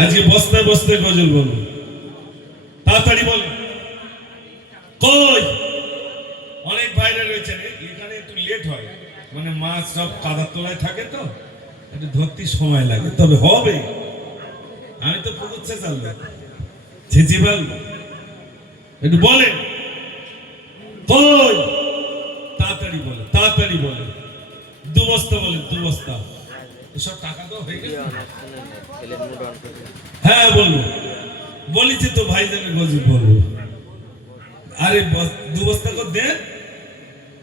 আজকে বস্তায় বস্তায় গজল বলবো, তাড়াতাড়ি বলে। কই অনেক ভাইরা রয়েছে, এখানে একটু লেট হয়, মানে মাছ সব কাদার তলায় থাকে তো একটু ধরতে সময় লাগে, তবে হবে। আমি তো পুকুর চালবো, ছেঁচে ফেলবো, একটু বলেন কই, তাড়াতাড়ি বলে, তাড়াতাড়ি বলে। 2 বস্তা বলেন, 2 বস্তা। সব টাকা তো হয়ে গেছে। হ্যাঁ বলবো, বলেছি তো ভাইজানের গজল বলবো। আরে 2 বস্তা করে দেন,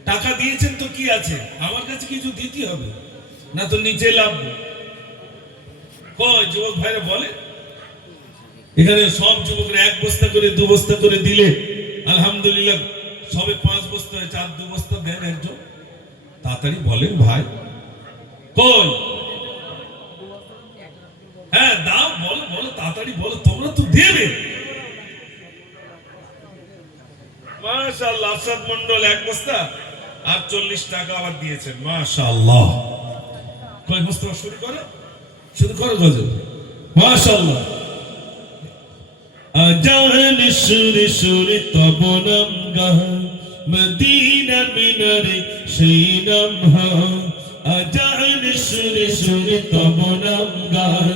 টাকা দিয়েছেন তো কি আছে, আমার কাছে কিছু দিতে হবে না তো নিচে লাভবো। কই যুবক ভাইরা বলে, এখানে সব যুবকরা 1 বস্তা করে 2 বস্তা করে দিলে আলহামদুলিল্লাহ, সবে 5 বস্তা হয়েছে, আর 2 বস্তা দেন একজন। তাড়াতাড়ি বলেন ভাই, কই? হ্যাঁ দাও, বলো বলো, তাড়াতাড়ি বলো, তোমরা তো দেবে। মাশাআল্লাহ, আসাদ মন্ডল 1 বস্তা আর 40 টাকা আবার দিয়েছেন, মাশাআল্লাহ। কয় বস্তা শুরু করো, শুরু করো গজল, মাশাআল্লাহ। আজান সুরে সুরে তব নাম গাহ, মদিনা মিনারে সেই নাম হয়। আজান সুরে সুরে তব নাম গাহ,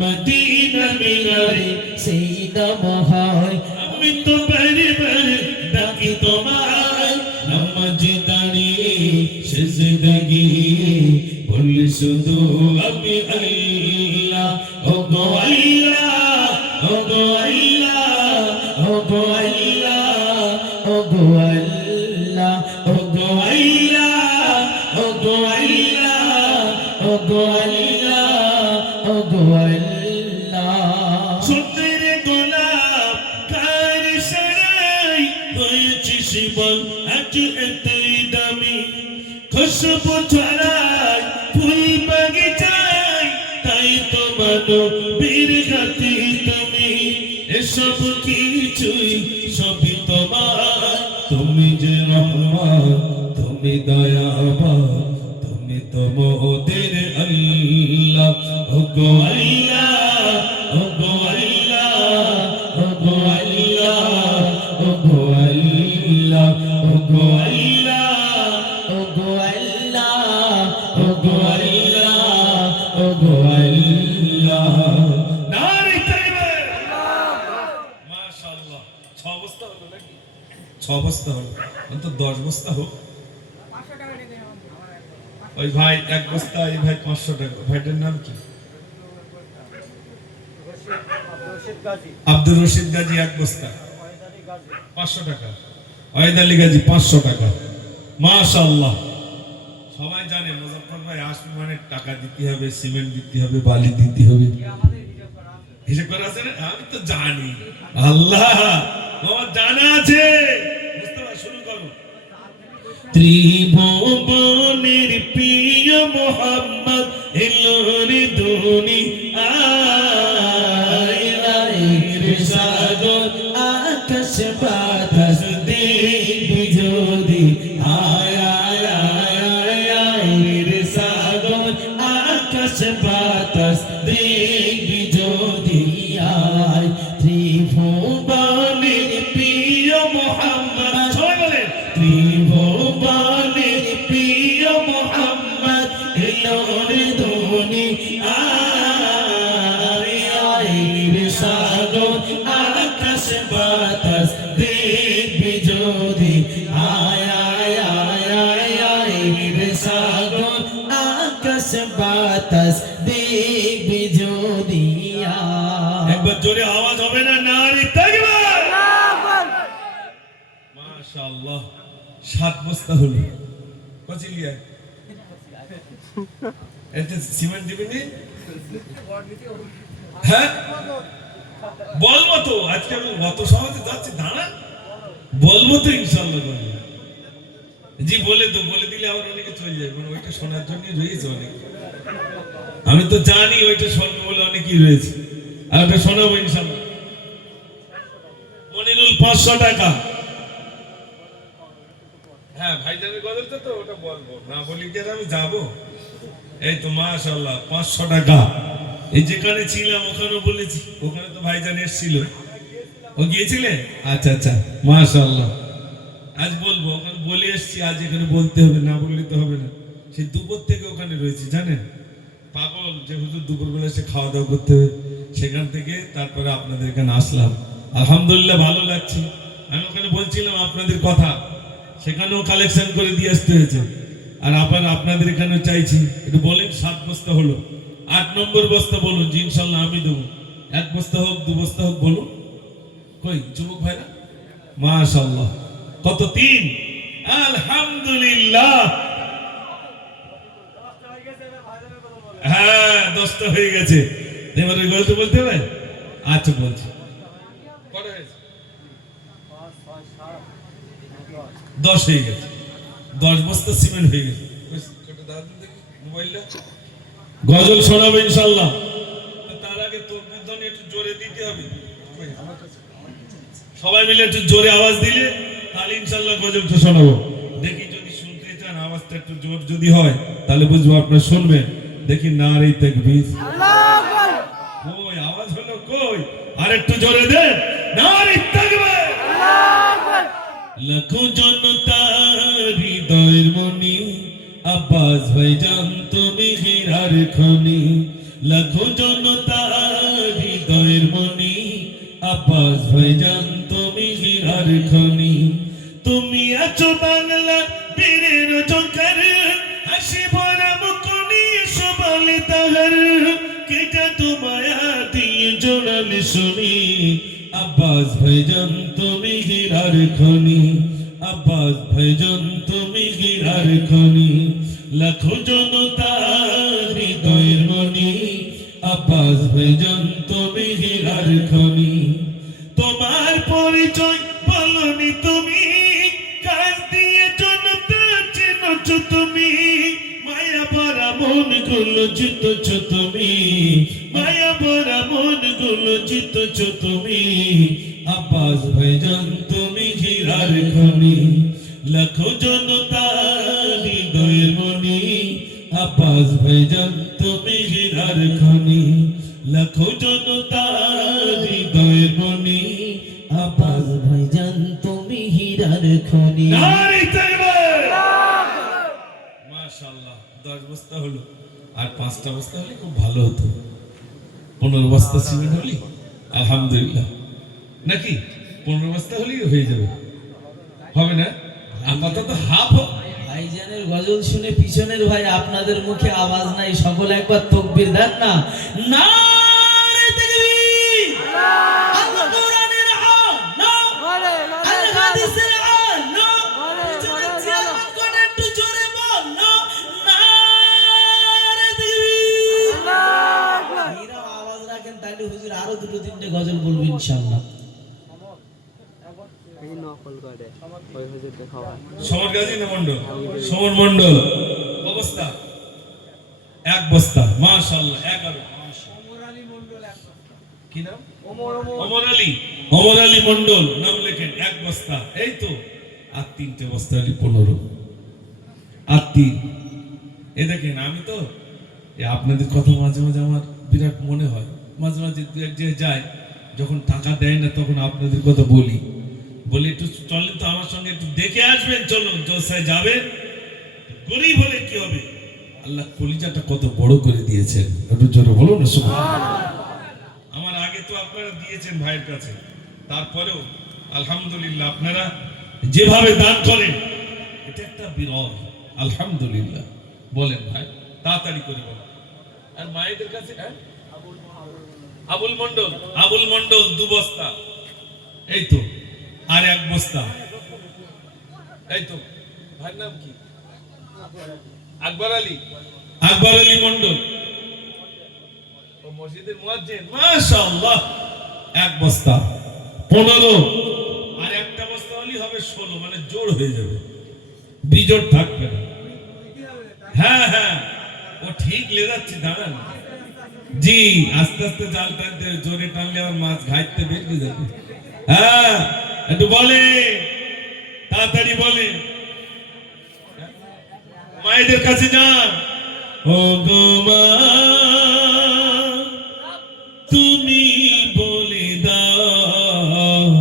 মদিনা মিনারে সেই নাম হয়। আমি তো বারে বারে ডাকি তোমায়, নামাজে দাঁড়িয়ে সিজদা গিয়ে বলি শুধু আমি আল্লাহ, ও গো আল্লাহ, ও গো আল্লাহ, ও গো আল্লাহ, ও গো আল্লাহ, ও গো আল্লাহ, ও গো আল্লাহ, ও গো আল্লাহ, ও গো আল্লাহ। সুন্দর গোলাপ কার সরাই হয়েছে জীবন আজ এতই দামি, খুশবু ছড়ায় ফুল বাগিচায়, তাই তো মানবীর গাতি তুমি। এসব কিছুই সবই তোমার, তুমি যে রহমান, তুমি দয়াবান, তুমি তো মোদের আল্লাহ, ও গো আল্লাহ, ও গো আল্লাহ, ও গো আল্লাহ, ও গো আল্লাহ, ও গো আল্লাহ, ও গো আল্লাহ, ও গো আল্লাহ, ও গো আল্লাহ। নারে তাকবীর, মাশাআল্লাহ। 6 বস্তা হলো নাকি? 6 বস্তা হলো, অন্তত 10 বস্তা হোক। ওই ভাই 1 বস্তা, এই ভাই 500 টাকা। ভাইটার নাম কি? আব্দুর রশিদ গাজী। 1 বস্তা 500 টাকা। ওয়াহিদ আলী গাজী 500 টাকা। মাশাআল্লাহ। সবাই জানে মুজাফফর ভাই আসবে মানে টাকা দিতে হবে, সিমেন্ট দিতে হবে, বালি দিতে হবে। হিসাব করা আছে না? আমি তো জানি, আল্লাহ আমার জানা আছে। মুস্তাফা শুরু করো। ত্রিভুবনের প্রিয় মোহাম্মদ এলোর দুনিয়ায়, রে সাগর আকাশ বাতাস দেখবি যদি, আয় আয় আয় আয় রে সাগর আকাশ বাতাস দেখবি যদি, আয়। ত্রিভুবনের প্রিয় মোহাম্মদ, সবাই বলেন ত্রিভুবনের প্রিয় মোহাম্মদ এলোর দুনিয়ায়, রে সাগর আকাশ বাতাস দেখবি যদি, আয় আয় আয় আয় আয় রে সাগর আকাশ বাতাস দেখবি যদি, আয়। একবার জোরে আওয়াজ হবে না? নারে তাকবীর, মাশাআল্লাহ। 7 বস্তা হলো। কচি লিয়া এতে সিমেন্ট দিবেনি? হ্যাঁ বলবো তো, আজকে আমি গত সভাতে যাচ্ছি, দাঁড়া বলবো তো ইনশাআল্লাহ বলবো। জি বলে তো, বলে দিলে আবার অনেকে চলে যাবে, মানে ওইটা শোনার জন্য রয়েছে অনেক। আমি তো জানি ওইটা শুনবো বলে অনেকেই রয়েছে, আর ওটা শোনাবো ইনশাআল্লাহ। মনিরুল 500 টাকা। হ্যাঁ ভাইজানের গজলটা তো ওটা বলবো না, বলি কি আর আমি যাবো? এই তো মাশাআল্লাহ 500 টাকা। এই যেখানে ছিলাম ওখানেও বলেছি, ওখানে তো ভাইজান এসেছিল। ও গিয়েছিলে? আচ্ছা আচ্ছা, মাশাআল্লাহ। আজ বলবো, ওখানে বলে এসছি, আজ এখানে বলতে হবে, না বললে তো হবে না। সেই দুপুর থেকে ওখানে রয়েছি জানেন, পাগল যে হুজুর দুপুরবেলা এসে খাওয়া দাওয়া করতে হবে। সেখান থেকে তারপরে আপনাদের এখানে আসলাম, আলহামদুলিল্লাহ ভালো লাগছে। আমি ওখানে বলছিলাম আপনাদের কথা, সেখানেও কালেকশন করে দিয়ে আসতে হয়েছে। আর আবার আপনাদের এখানেও চাইছি, একটু বলেন 7 বস্তা হলো, 8 নম্বর বস্তা বলুন যে ইনশাল্লাহ আমি দেবো। 1 বস্তা হোক 2 বস্তা হোক বলুন। কই যুবক ভাইরা? মাশাআল্লাহ। কত? 3। আলহামদুলিল্লাহ। হ্যাঁ 10টা হয়ে গেছে। এবার ওই গল্প বলতে হবে। আচ্ছা বলছি। কত হয়েছে? 10 হয়ে গেছে। 10 বস্তা সিমেন্ট হয়ে গেছে। গজল শোনাবে ইনশাআল্লাহ। তো তার আগে তকবীর ধ্বনি একটু জোরে দিতে হবে। সবাই মিলে একটু জোরে আওয়াজ দিলে তাহলে ইনশাআল্লাহ গজলটা শোনাবো। দেখি যদি শুনতে চান আওয়াজটা একটু জোর যদি হয় তাহলে বুঝবো আপনারা শুনবেন। দেখি নারে তাকবীর, আল্লাহু আকবার। কই আওয়াজ হলো কই? আর একটু জোরে দেন, নারে তাকবীর, আল্লাহু আকবার। লাখো জনতা হৃদয়ের মনি, আব্বাস ভাইজান তুমি হীরার খনি। লাখো জনতা হৃদয়ের মনি, আব্বাস ভাইজান তুমি হীরার খনি। তুমি আছো বাংলা বীরের জোকার, হাসি ভরা মুখনি সবালে তাহার। কে জাদু মায়া দিয়ে জোড়ালে শুনি, আব্বাস ভাইজান তুমি হীরার খনি। আব্বাস ভাইজান তুমি হীরার খনি। লাখো জনতা হৃদয়ের মনি, আব্বাস ভাইজান তুমি হীরার খনি। তোমার পরিচয় বলনি তুমি, কাজ দিয়ে জনতা চেনছ তুমি। মায়া ভরা মন গুলো জিতছ তুমি, মায়া ভরা মন গুলো জিতছ তুমি। আব্বাস ভাইজান তুমি হীরার খনি। লাখো জনতা হৃদয়ের মনি, আব্বাস ভাইজান তুমি হীরার খনি। লাখো জনতা হৃদয়ের মনি, আব্বাস ভাইজান তুমি হীরার খনি। নারে তাকবীর, মাশাআল্লাহ। 10 বস্তা হলো, আর 5টা বস্তা হলে খুব ভালো হতো। 15 বস্তা সিমেন্ট হলি আলহামদুলিল্লাহ, নাকি 15 বস্তা হলেই হয়ে যাবে, হবে না? আপাতত হাফ। ভাইজানের গজল শুনে পিছনের ভাই আপনাদের মুখে আওয়াজ নাই, সকলে একবার তাকবীর দেন না। নারে তাকবীর, আল্লাহ কোরআনের আলো, আল্লাহ হাদিসের আলো, পিছনের চেয়ারম্যান কোন একটু জোরে বলো, নারে তাকবীর, আল্লাহু আকবার। এরা আওয়াজ রাখেন তাহলে হুজুর আরো 2-3টে গজল বলবো ইনশাআল্লাহ। সমর গাজী না মন্ডল? সমর মন্ডল। অবস্থা 1 বস্তা, মাশাআল্লাহ। 11। সমর আলী মন্ডল 1 বস্তা। কি নাম? ওমর আলী। ওমর আলী মন্ডল নাম লেখেন, 1 বস্তা। এই তো আর 3টে বস্তা হলি 15। আর 3। এ দেখেন আমি তো আপনাদের কথা মাঝে মাঝে আমার বিরাট মনে হয়। মাঝে মাঝে দু এক জায়গায় যাই, যখন টাকা দেয় না তখন আপনাদের কথা বলি। একটু চলেন তো আমার সঙ্গে, একটু দেখে আসবেন, চলুন জলসায় যাবেন। গরিব হলে কি হবে, আল্লাহ কলিজাটা কত বড় করে দিয়েছেন, একটু জোরে বলুন না সুবহানাল্লাহ। আমার আগে তো আপনারা দিয়েছেন ভাইয়ের কাছে, তারপরেও আলহামদুলিল্লাহ আপনারা যেভাবে দান করেন এটা একটা বিরল, আলহামদুলিল্লাহ। বলেন ভাই, তাড়াতাড়ি করে বলেন। আর মায়েদের কাছে আবুল মন্ডল, আবুল মন্ডল 2 বস্তা। এই তো আর 1 বস্তা। এই তো ভাইয়ের নাম কি? আকবর আলী। আকবর আলী মন্ডল, ও মসজিদের মুয়াজ্জিন, মাশাআল্লাহ। 1 বস্তা 15। আর একটা বস্তা হলেই হবে 16, মানে জোড় হয়ে যাবে, বিজোড় থাকবে না। হ্যাঁ হ্যাঁ, ও ঠিক লেগে যাচ্ছে, দাঁড়ান। জি, আস্তে আস্তে জাল টানতে, জোরে টানলে আমার মাছ ঘাইতে বেরিয়ে যাবে। হ্যাঁ একটু বলে, তাড়াতাড়ি বলে। মায়েদের কাছে যান। ও গো মা তুমি বলে দাও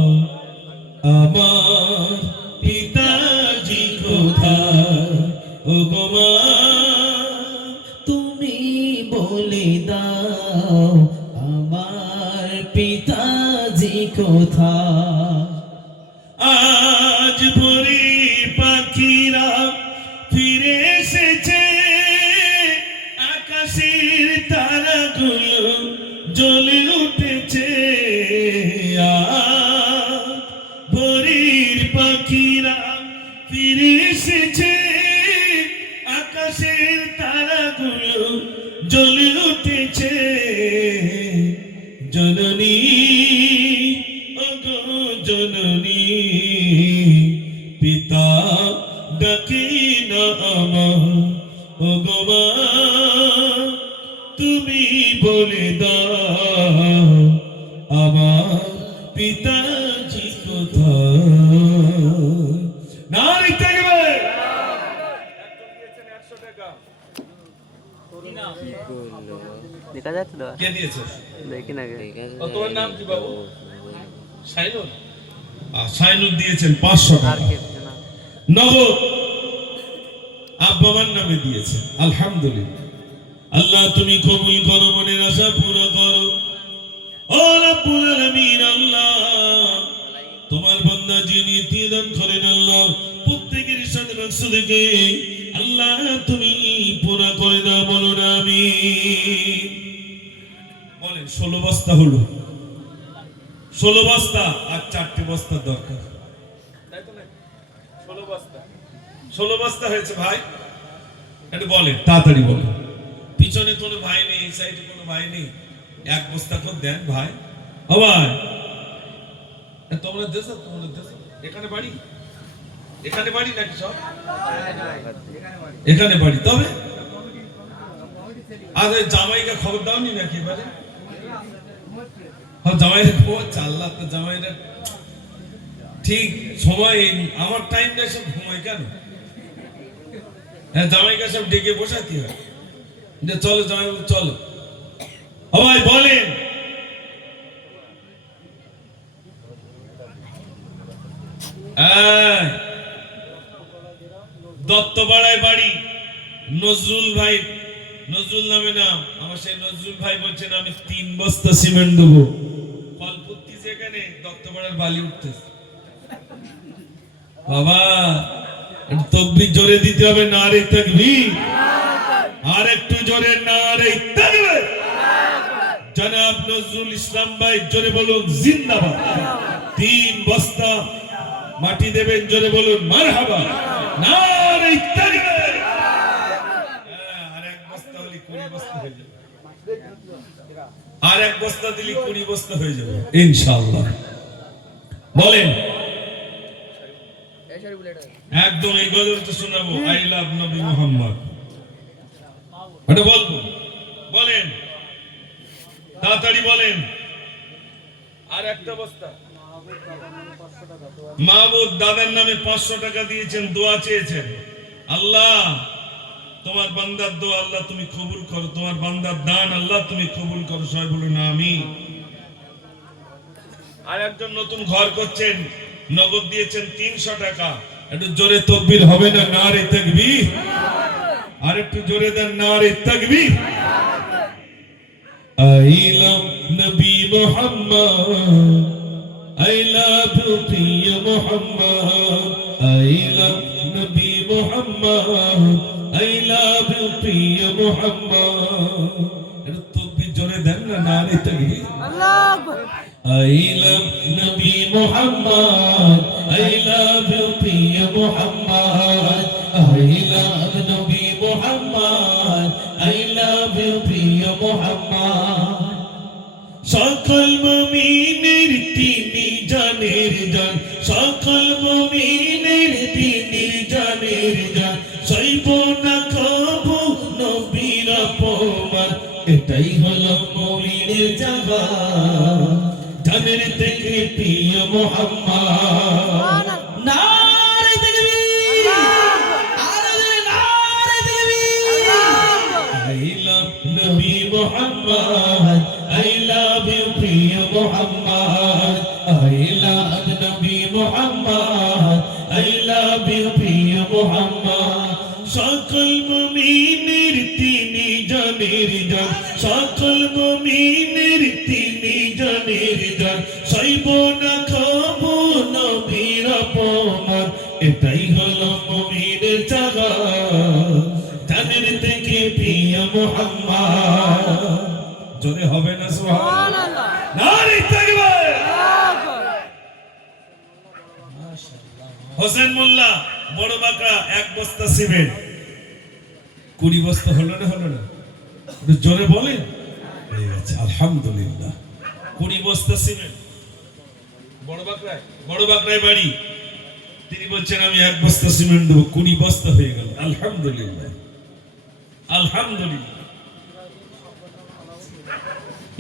আমার পিতাজি কোথায়, ও গো মা তুমি বলে দাও আমার পিতাজি কোথায়। আজ ভোরে পাখিরা ফিরে এসেছে, আকাশের তারাগুলো জ্বলে উঠেছে। আজ ভোরের পাখিরা ফিরে এসেছে, আকাশের তারাগুলো জ্বলে উঠেছে। জননী ওগো জননী, পিতা ডাকে না আমার, ওগো মা তুমি বলে দাও আমার পিতাজি কোথায়। নারী থাকবে দেখা যাচ্ছে তো, কে দিয়েছে? দেখি না কে। তোমার নাম কি বাবু? সাইনুল। সাইনুল দিয়েছেন 500 আর টাকা কে দিচ্ছে না? নগদ আব্বাবার নামে দিয়েছে। আলহামদুলিল্লাহ। আল্লাহ তুমি কবুল করো, মনের আশা পুরো করো। ও রব্বুল আলামিন, আল্লাহ তোমার বান্দা যিনি দান করেন, আল্লাহ প্রত্যেকের সাথে মাকসুদকে আল্লাহ তুমি পুরা করে দাও, বলো না আমিন। বলেন 16 বস্তা হলো, 16 বস্তা আর 4টে বস্তার দরকার, তাই তো না? 16 বস্তা হয়েছে ভাই, একটু বলেন তাড়াতাড়ি বলেন। পিছনে কোনো ভাই নেই, এই সাইডে কোনো ভাই নেই, 1 বস্তা করে দেন ভাই। ও ভাই তোমরা দেশ, তোমরা দেশ এখানে বাড়ি, এখানে বাড়ি নাকি সব এখানে বাড়ি? তবে আজ জামাইকে খবর দাওনি নাকি এবারে? জামাইরা খবর চাল্লা তো, জামাইরা ঠিক সময় আমার টাইমটা সব ঘুমায় কেন? হ্যাঁ জামাইকে সব ডেকে বসাতে হয় যে চলো জামাই চলো। ও ভাই বলেন দত্তপাড়ায় বাড়ি, নজরুল ভাই, নজরুল নামে নাম আমার, সেই নজরুল ভাই বলছেন আমি 3 বস্তা সিমেন্ট দেবো। ফলপত্তি যেখানে দত্তপাড়ার বালি উঠতেছে। বাবা তকবীর জোরে দিতে হবে, নারে তাকবীর, আর একটু জোরে নারে তাকবীর। জনাব নজরুল ইসলাম ভাই জোরে বলুন জিন্দাবাদ। 3 বস্তা মাটি দেবেন, জোরে বলুন মারহাবা, নারে তাকবীর। আর 1 বস্তা হলে 20 বস্তা হয়ে যাবে, আর 1 বস্তা দিলে 20 বস্তা হয়ে যাবে ইনশাআল্লাহ। বলেন একদম এই গজল তো শোনাবো, আই লাভ নবী মুহাম্মদ, এটা বলবো। বলেন তাড়াতাড়ি বলেন। আর 1টা বস্তা মাহবুব দাদার নামে 500 টাকা দিয়েছেন, দোয়া চেয়েছেন। আল্লাহ তোমার বান্দার দোয়া আল্লাহ তুমি কবুল করো, তোমার বান্দার দান আল্লাহ তুমি কবুল করো, সবাই বলুন আমিন। আর একজন নতুন ঘর করছেন, নগদ দিয়েছেন 300 টাকা। একটু জোরে তাকবীর হবে না? নারে তাকবীর, আর একটু জোরে দেন নারে তাকবীর। I love Nabi Muhammad, I love you dear Muhammad, I love Nabi Muhammad, I love you dear Muhammad. একটু তাকবীর জোরে দেন না, নারে তাকবীর। I love Nabi Muhammad, I love you dear Muhammad, I love Nabi Muhammad, I love you dear Muhammad. সকল মুমিনের তিনি জানের জান, সকল মুমিনের তিনি জানের জান, সইব না কবু নবীর অপমান, এটাই হলো মুমিনের জামান। জানের থেকে প্রিয় মুহাম্মদ, নারে তাকবীর, আরে নারে তাকবীর। I love Nabi Muhammad, I love love you প্রিয় মোহাম্মদ I love নবী মোহাম্মদ I love you প্রিয় মোহাম্মদ সকল মুমিনের তিনি জানের জান সকল মুমিনের তিনি জানের জান সইব না খাবো নবীর অপমান এটাই হলো মুমিনের জাগা জানের থেকে প্রিয় মোহাম্মদ জোরে হবে না সুবহানাল্লাহ নারে তাকবীর হোসেন মোল্লা বড় বাঁকড়া এক বস্তা সিমেন্ট 20 বস্তা হলো না একটু জোরে বলেন হয়ে গেছে আলহামদুলিল্লাহ 20 বস্তা সিমেন্ট বড় বাঁকড়ায় বাড়ি তিনি বলছেন আমি এক বস্তা সিমেন্ট দেবো 20 বস্তা হয়ে গেল আলহামদুলিল্লাহ আলহামদুলিল্লাহ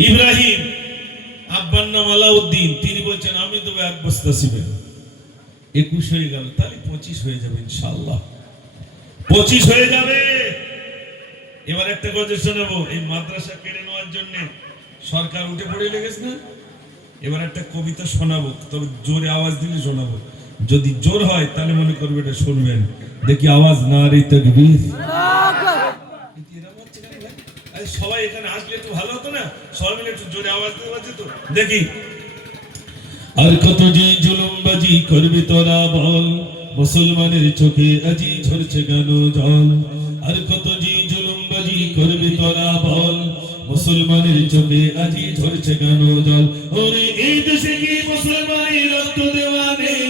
ইব্রাহিম আব্বার নাম আলাউদ্দিন তিনি বলছেন আমি দেবো এক বস্তা সিমেন্ট 21 হয়ে গেল তাহলে 25 হয়ে যাবে ইনশাআল্লাহ 25 হয়ে যাবে এবার একটা কথা শোনাবো এই মাদ্রাসা কেড়ে নেওয়ার জন্য সরকার উঠে পড়ে লেগেছে না এবার একটা কবিতা শোনাবো তবে জোরে আওয়াজ দিলে শোনাবো যদি জোর হয় তাহলে মনে করবে এটা শুনবেন দেখি আওয়াজ নারে তাকবীর আরে সবাই এখানে আসলে একটু ভালো হতো না সবাই মিলে একটু জোরে আওয়াজ দিতে পারছে তো দেখি আর কত যে জুলুমবাজি করবি তোরা বল মুসলমানের চোখে আজি ঝরছে কেন জল আর কত যে জুলুমবাজি করবি তোরা বল মুসলমানের চোখে আজি ঝরছে কেন জল ওরে এই দেশে কি মুসলমানের রক্ত দেওয়া নেই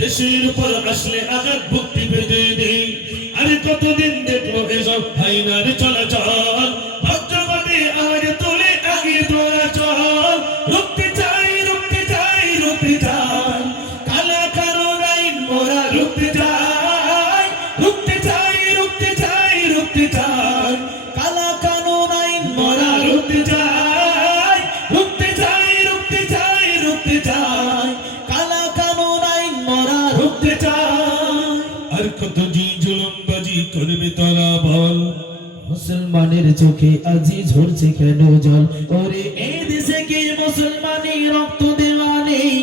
দেশের উপর আসলে আঘাত ভক্তি বেঁধে নেই আর কতদিন দেখবো এসব হাইনার চলাচল ভদ্রবাদে আওয়াজ তোলে আগে তোরা চল রুখতে চাই কালা কারো আইন মোরা রুখতে চাই কালা কারো আইন মোরা রুখতে চাই কালা কারো আইন মোরা রুখতে চাই আর কত জি জুলুমবাজি করবে তোরা বল মুসলমানের চোখে আজি ঝরছে কেন জল ওরে এই দেশে কি মুসলমানের রক্ত দেওয়া নেই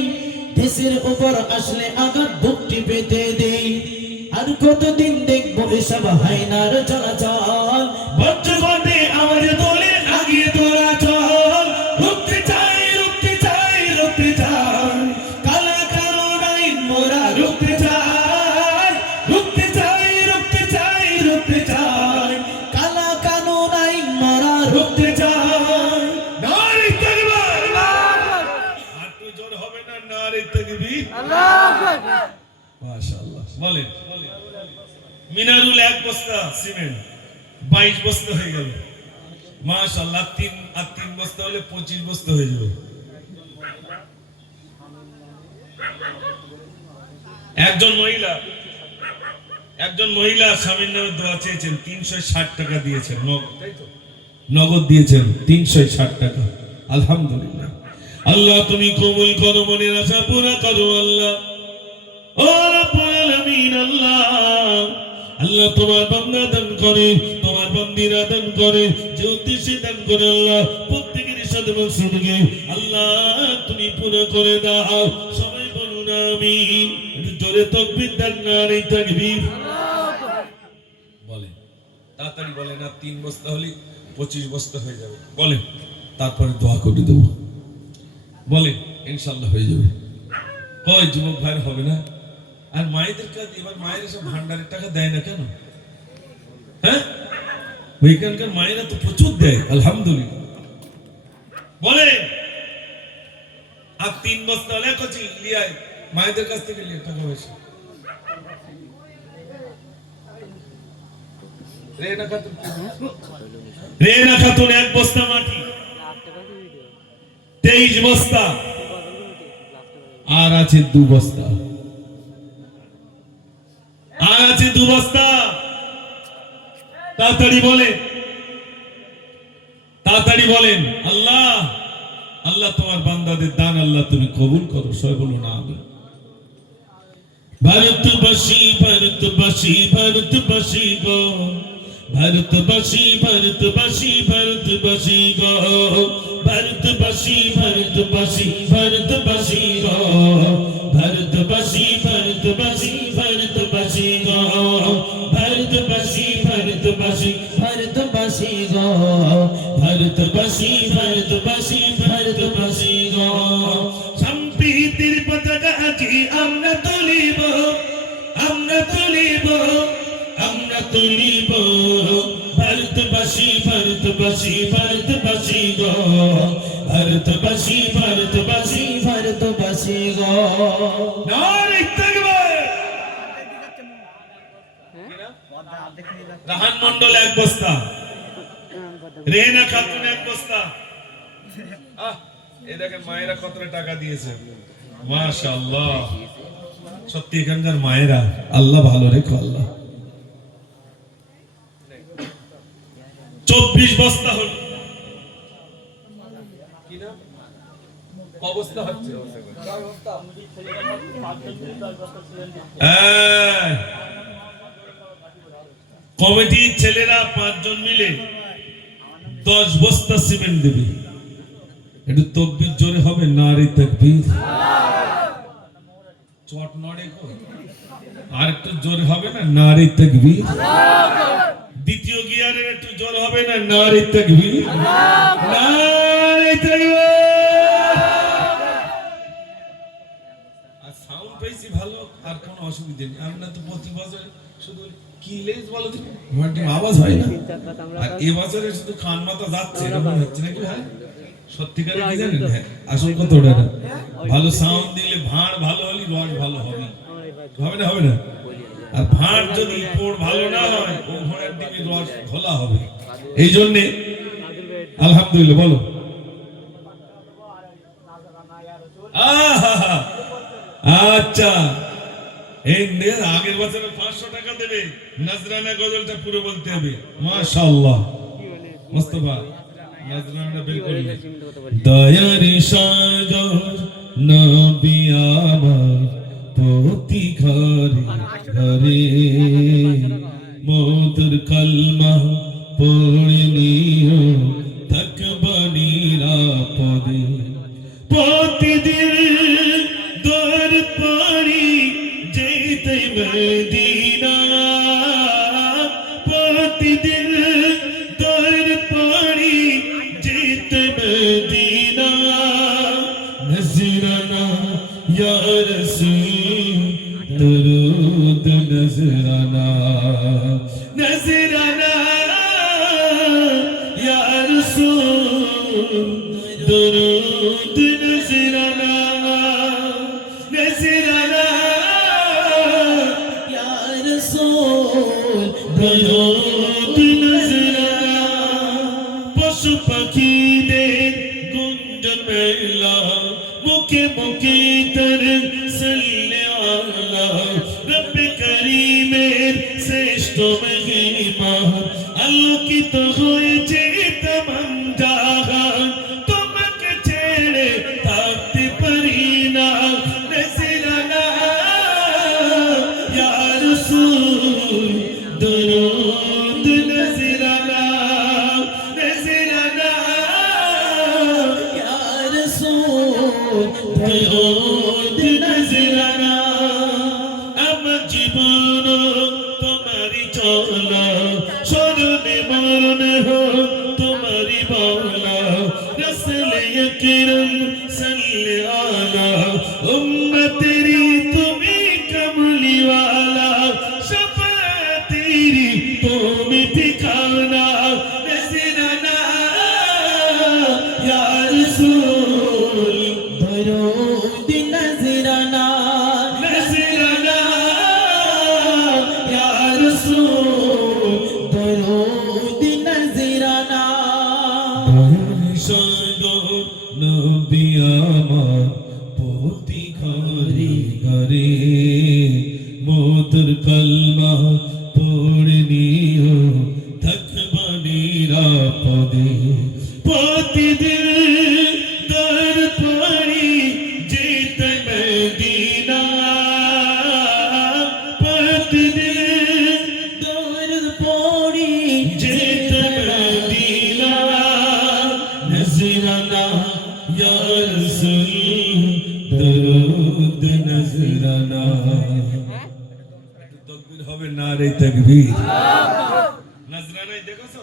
দেশের উপর আসলে আঘাত বুকটি পেতে দেই আর কতদিন দেখবো এসব হাইনার চলাচল বজ্রকণ্ঠে আওয়াজ তোলে আগিয়ে তোরা চল রুখতে চাই কালা কারো আইন মোরা রুখতে চাই কালা কারো আইন মোরা রুখতে চাই নারে তাকবীর আর তুই জোর হবে না নারে তাকবীর আল্লাহু আকবার মাশাআল্লাহ বলেন মিনারুল এক বস্তা সিমেন্ট 22 বস্তা হয়ে গেল মাশাআল্লাহ 3 বস্তা হলে 25 বস্তা হয়ে যাবে একজন মহিলা স্বামীর নামে দোয়া চেয়েছেন 360 টাকা দিয়েছেন নগদ দিয়েছেন 360 টাকা আলহামদুলিল্লাহ আল্লাহ তুমি কবুল করো মনের আশা পুরা করো আল্লাহ ও রব্বুল আলামিন আল্লাহ তোমার বান্দা দান করে তোমার বান্দিরা দান করে যে উদ্দেশ্যে দান করে আল্লাহ প্রত্যেকের সাথে মাকসুদকে আল্লাহ তুমি পুরো করে দাও সবাই বলুন আমিন জোরে তাকবীর দেন নারে তাকবীর বলেন তাড়াতাড়ি বলেন না 3 বস্তা হলে 25 বস্তা হয়ে যাবে বলেন তারপরে দোয়া করে দেব বলেন ইনশাআল্লাহ হয়ে যাবে কয় যুবক ভাই হবে না আর মায়েদের কাছে এবার মায়ের সব ভান্ডারের টাকা দেয় না কেন হ্যাঁ ওইখানকার মায়েরা তো প্রচুর দেয় আলহামদুলিল্লাহ বলে আর 3 বস্তা হলে কচি লিয়ায় মায়েদের কাছ থেকে লিয়ে টাকা পয়সা রেনা খাতুন 1 বস্তা মাটি 23 বস্তা আর আছে 2 বস্তা তাড়াতাড়ি বলেন আল্লাহ তোমার বান্দাদের দান আল্লাহ তুমি কবুল করো সবাই বলো না আমিন ভারতবাসী গো ভারতবাসী ভারতবাসী ভারতবাসী গো ভারতবাসী ভারতবাসী ভারতবাসী গো ভারতবাসী ভারতবাসী ভারতবাসী গো ভারতবাসী ভারতবাসী ভারতবাসী গো ভারতবাসী ভারতবাসী ভারতবাসী গো সম্প্রীতির পতাকা আজি আমরা তুলিব আমরা তুলিব আমরা তুলিব ভারতবাসী ভারতবাসী ভারতবাসী গো ভারতবাসী ভারতবাসী ভারতবাসী গো নারে তাকবীর রাহান মন্ডল এক বস্তা রেনা খাতুন এক বস্তা এই দেখেন মায়েরা কত টাকা দিয়েছে মাশাআল্লাহ সত্যি এখানকার মায়েরা আল্লাহ ভালো রেখো আল্লাহ 24 বস্তা হলো কি না ক বস্তা হচ্ছে কমিটির ছেলেরা 5 জন মিলে 10 বস্তা সিমেন্ট দেবে একটু তাকবীর জোরে হবে নারে তাকবীর চট নড়ে কো আর একটু জোরে হবে না নারে তাকবীর দ্বিতীয় গিয়ারের একটু জোর হবে না নারে তাকবীর নারে তাকবীর আর সাউন্ড পেয়েছি ভালো আর কোনো অসুবিধা নেই আমরা তো প্রতি বছর শুধু কিলেজ বলো তো মাটি আওয়াজ হয় না আর এই বছরে শুধু কান মাথা যাচ্ছে এরকম হচ্ছে নাকি ভাই সত্যিকারে কি জানেন আসল কথা ওটা না ভালো সাউন্ড দিলে ভাঁড় ভালো হলে রস ভালো হবে হবে না হবে না আর ভাঁড় যদি পোড় ভালো না হয় ও ঘোড়ার দিকে রস ঘোলা হবে এই জন্য আলহামদুলিল্লাহ বলো আচ্ছা এই আগের বছরে 500 টাকা দেবে নজরানা গজলটা পুরো বলতে হবে মাশাআল্লাহ মুস্তাফা নজরানা বিলকুল দয়ার সাগর নবী আমার প্রতি ঘরে ঘরে মধুর কলমা পড়ে নিও থাকবা নিরাপদে প্রতিদিন দর পারি যেতে মদিনা প্রতিদিন দর পারি যেতে মদিনা নজরানা ইয়া রাসূল দরুদ নজরানা নজরানা ইয়া রাসূল দরুদ নজরানা নজরানা ইয়া রাসূল দরুদ নজরানা পশু পাখিদের গুঞ্জন মেলা মুখে মুখে তর সাল্লে আলা রব করিমের শ্রেষ্ঠ মহিমা আলোকিত হয়েছে তমাম জাহান তোমাকে ছেড়ে থাকতে পারি না নজরানা ইয়া রাসূল দরুদ নজরানা নজরানা ইয়া রাসূল দরুদ নজরানা আমার জীবন তোমারই চলা স্মরণে মরণে হোক তোমারই বলা রাসূল আকরাম সাল্লে আলা উম্মতেরি তুমি কমলি ওয়ালা শাফাতেরি তুমি ঠিকানা নজরানা ইয়া রাসূল দরুদ নজরানা নজরানা ইয়া রাসূল দরুদ নজরানা সাগর নবী আমার প্রতি ঘরে ঘরে মধুর কলমা পড়ে নিও থাকবা নিরাপদে প্রতিদিন দর পারি যেতে মদিনা প্রতিদিন দর পারি রসুল দরুদ নজরানা। একটু তাকবীর হবে, নারে তাকবীর। নজরানাই দেখছো?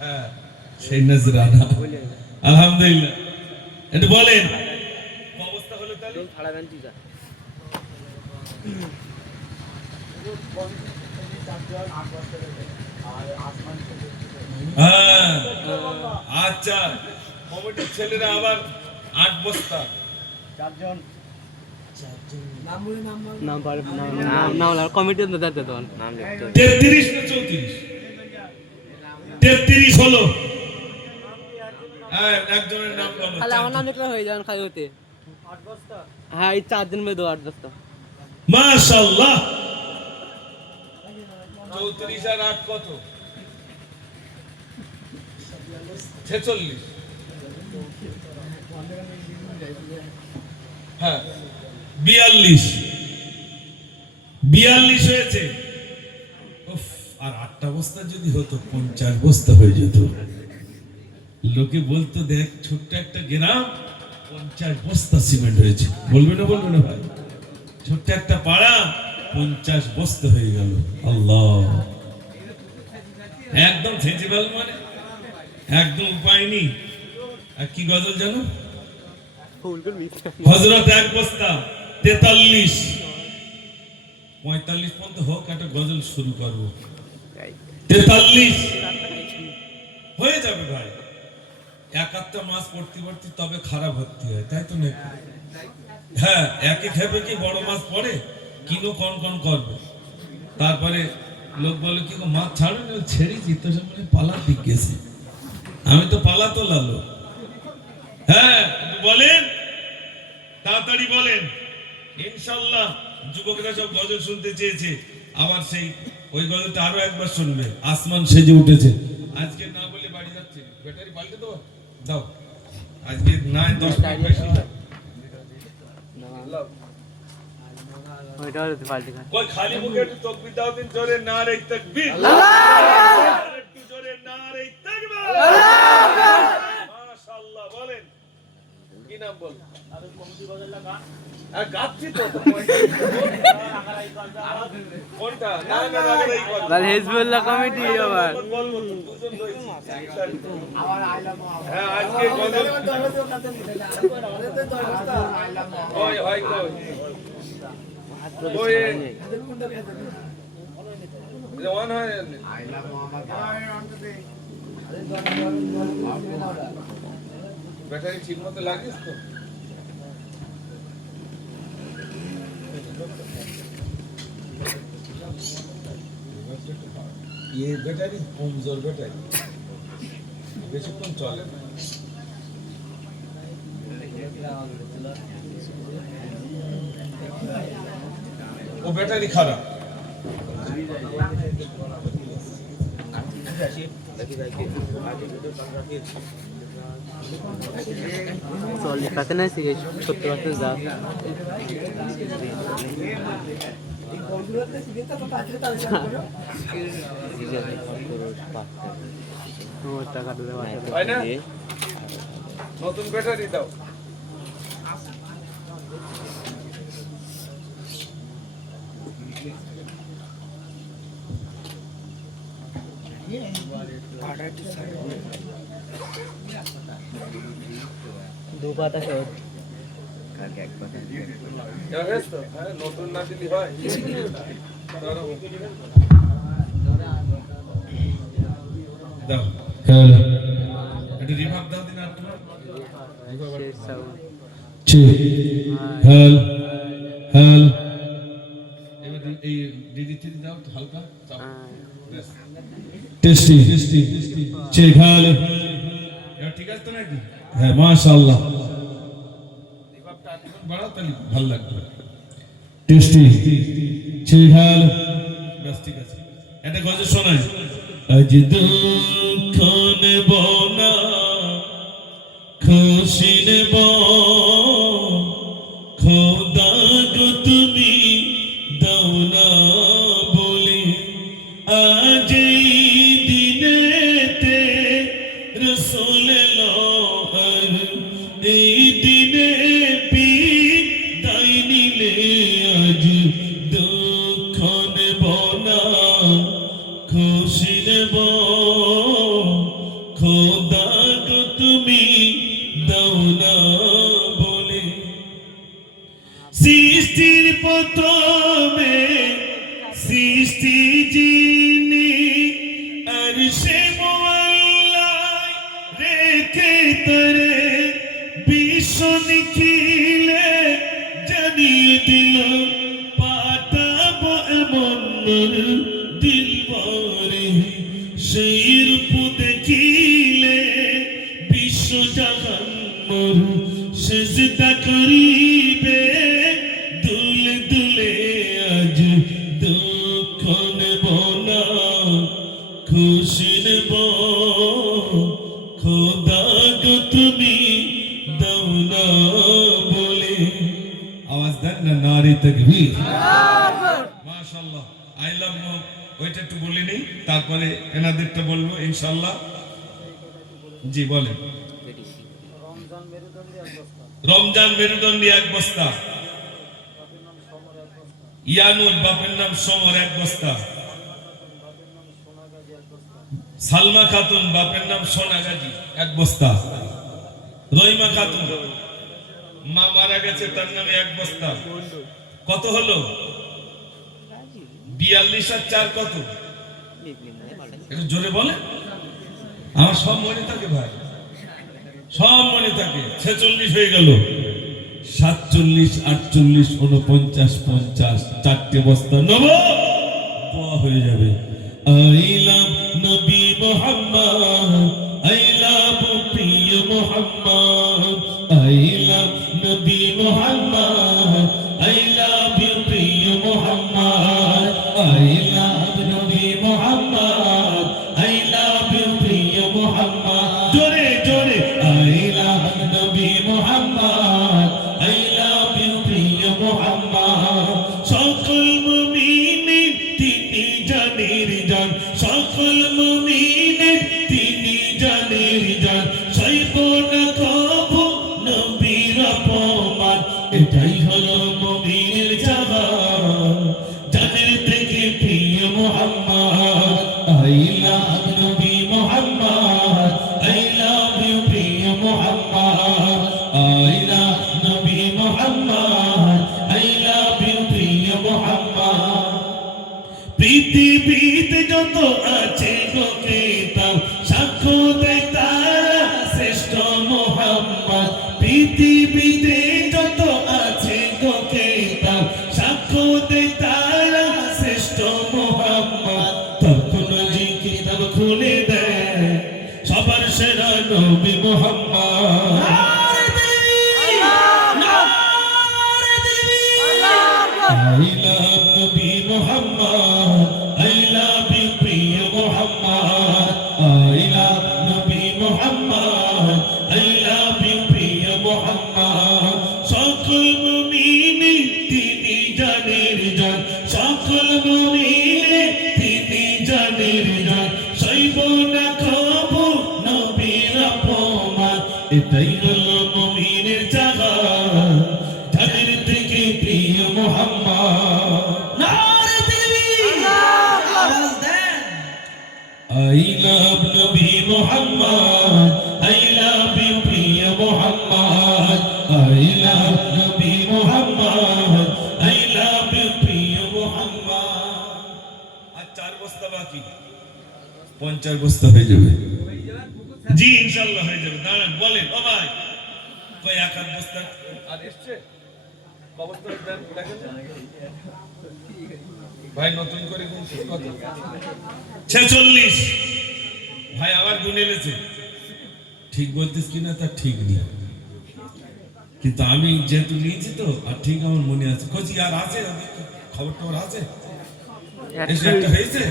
হ্যাঁ, সেই নজরানা। আলহামদুলিল্লাহ। একটু বলেন কি অবস্থা হলো তাহলে? হ্যাঁ, আচ্ছা, কমিটির ছেলেরা আবার 8 বস্তা। কমিটি 33 না 34? 33 হলো। হ্যাঁ, একজনের নাম বলো। খালি আমার নাম লিখলে হয়ে যাবে খালি হতে। 8 বস্তা? হ্যাঁ, এই 4 দিন में 8 বস্তা। মাশাআল্লাহ। 34 আর 8 কত? 46। হ্যাঁ, 42 হয়েছে। উফ, আর 8টা বস্তা যদি হতো 50 বস্তা হয়ে যেত। লোকে বলতো, দেখ ছোট্ট একটা গ্রাম 50 বস্তা সিমেন্ট হয়েছে। বলবে না ভাই? ছোট্ট একটা পাড়া 50 বস্তা হয়ে গেল। আল্লাহ, একদম সেন্সিবল, মানে একদম উপায় নেই। আর কি গজল জানো? হযরত 1 বস্তা 43। 45 পর্যন্ত হোক, একটা গজল শুরু করবো। 43 হয়ে যাবে ভাই। 1-1টা মাস পড়তে পড়তে তবে খারাপ ভর্তি হয়, তাই তো নাকি? হ্যাঁ, একে খেপে কি বড় মাছ পড়ে কিনো কন করবে। তারপরে লোক বলে, কি গো মাছ ছাড়ো না? ছেড়েছি তো, সে মানে পালা দিক গেছে। আমি তো পালা তো লালো। হ্যাঁ, বলেন তাড়াতাড়ি বলেন। ইনশাআল্লাহ যুবকরা সব গজল শুনতে চেয়েছে, আবার সেই ওই গজলটা আরো একবার শুনবে। আসমান সেজে উঠেছে। আজকে না বলে বাড়ি যাচ্ছে, ব্যাটারি পাল্টে দেবো। দাও, আজকে না 10 মিনিট বেশি। ওইটা হতে পাল্টে খায়। কই খালি মুখে একটু তাকবীর দাও দিন, জোরে নারে তাকবীর। একটু জোরে নারে তাকবীর। মাশাআল্লাহ। বলেন কি নাম বল? গাচ্ছি তো। কোনটা? না এই কথা। লাল হিজবুল্লাহ কমিটি আবার। বলবো তো, দুজন রয়েছে। হ্যাঁ, আজকে গজল হয় কই? ওই জওয়ান হয় ব্যাটারি ঠিক মতো লাগিস তো? ये ব্যাটারি কমজোর ব্যাটারি, বেশিক্ষণ চলে না। ও ব্যাটারি খারাপ। চল লিখাতে না শিখে 70% যা টাকা দিলে হয় না? নতুন ব্যাটারি দাও। দু পাতা শোধ নতুন না দিলি হয়। দাও, একটু রিভার্ব দাও দিন। এই দিদি দাও হালকা টেস্টি। ঠিক আছে তো নাকি? হ্যাঁ, মাশাআল্লাহ। রিভার্বটা একটু বাড়াও, তাহলে ভালো লাগবে। টেস্টি ব্যাস, ঠিক আছে। একটা গজল শোনাই। আজ দুঃখ নেব না, খুশি নেব, খোদা গো তুমি দাও না বলি। আজ এই দিনেতে রসুল এলো, এই না বলে সৃষ্টির প্রথমে সৃষ্টি যিনি আর সে মোল্লায় রেখে তরে বিশ্ব নিখিলে জানিয়ে দিল পাঠাবো এমন দিলবরে সেই রূপ দেখিলে বিশ্ব জাহান মোর সেজদা করিবে দুলে দুলে আজ দুঃখ নেব না খুশি নেব খোদা গো তুমি দাও না বলে আওয়াজ দেন না নারী তাকবীর মাশাআল্লাহ আই লাভ মোর ওইটা একটু বলে নেই তারপরে এনাদেরটা বলবো ইনশাআল্লাহ জি বলেন রমজান মেরুদণ্ডী এক বস্তা ইয়ানুর বাপের নাম সমর এক বস্তা সালমা খাতুন বাপের নাম সোনাগাজী এক বস্তা রহিমা খাতুন মা মারা গেছে তার নামে এক বস্তা কত হলো 42 আর 4 কত একটু জোরে বলে আমার সব মনে থাকে ভাই সব মনে থাকে 46 হয়ে গেল 47 48 49 50 চারটে বস্তা নব দোয়া হয়ে যাবে আই লাভ নবী মুহাম্মদ আই লাভ প্রিয় মুহাম্মদ আই লাভ নবী মুহাম্মদ আই লাভ প্রিয় মুহাম্মদ আই লাভ নবী মুহাম্মদ আই লাভ প্রিয় মুহাম্মদ জোরে জোরে আই লাভ নবী মুহাম্মদ আই লাভ প্রিয় মুহাম্মদ সকল মুমিনের তিনি জানের জান সকল মুমিনের তিনি জানের জান সইব না কবু নবীর অপমান এটাই হলো মুমিনের জামান জানের থেকে প্রিয় মুহাম্মদ আই লাভ নবী মুহাম্মদ আই লাভ ইউ প্রিয় মুহাম্মদ আই লাভ নবী মুহাম্মদ আই লাভ ইউ প্রিয় মুহাম্মদ পৃথিবীতে যত আছে গো কিতাব সাক্ষ্য দেয় তারা শ্রেষ্ঠ মুহাম্মদ পৃথিবীতে যত আছে গো কিতাব সাক্ষ্য দেয় তারা শ্রেষ্ঠ মুহাম্মদ তখন যে কিতাব খুলে দেয় সবার সেরা নবী Muhammad I love Nabi Muhammad. I love you, dear Muhammad. I love Nabi Muhammad. I love you, dear Muhammad. সকল মুমিনে তিনি জানের জান সকল মুমিনে তিনি জানের জান সইব না কবু নবীর অপমান এটাই হলো মুমিনের জাগান যাদের থেকে প্রিয় মুহাম্মদ নারে তাকবীর আওয়াজ দেন I love Nabi Muhammad I love you প্রিয় Muhammad I love Nabi Muhammad I love you প্রিয় মুহাম্মদ আর 4 বস্তা বাকি 50 বস্তা হয়ে যাবে জি ইনশাআল্লাহ হয়ে যাবে দাঁড়ান বলেন ও ভাই কই এক আধ বস্তা আর এসছে অবস্থা দেখেন ভাই নতুন করে গুনছে কত 46 ভাই আবার গুনে নিয়েছে ঠিক বলতিস কিনা তা ঠিক নেই কিন্তু আমি যেহেতু নিয়েছি তো আর ঠিক আমার মনে আছে কোচি আর আছে খবর টবর আছে এসে একটা হয়েছে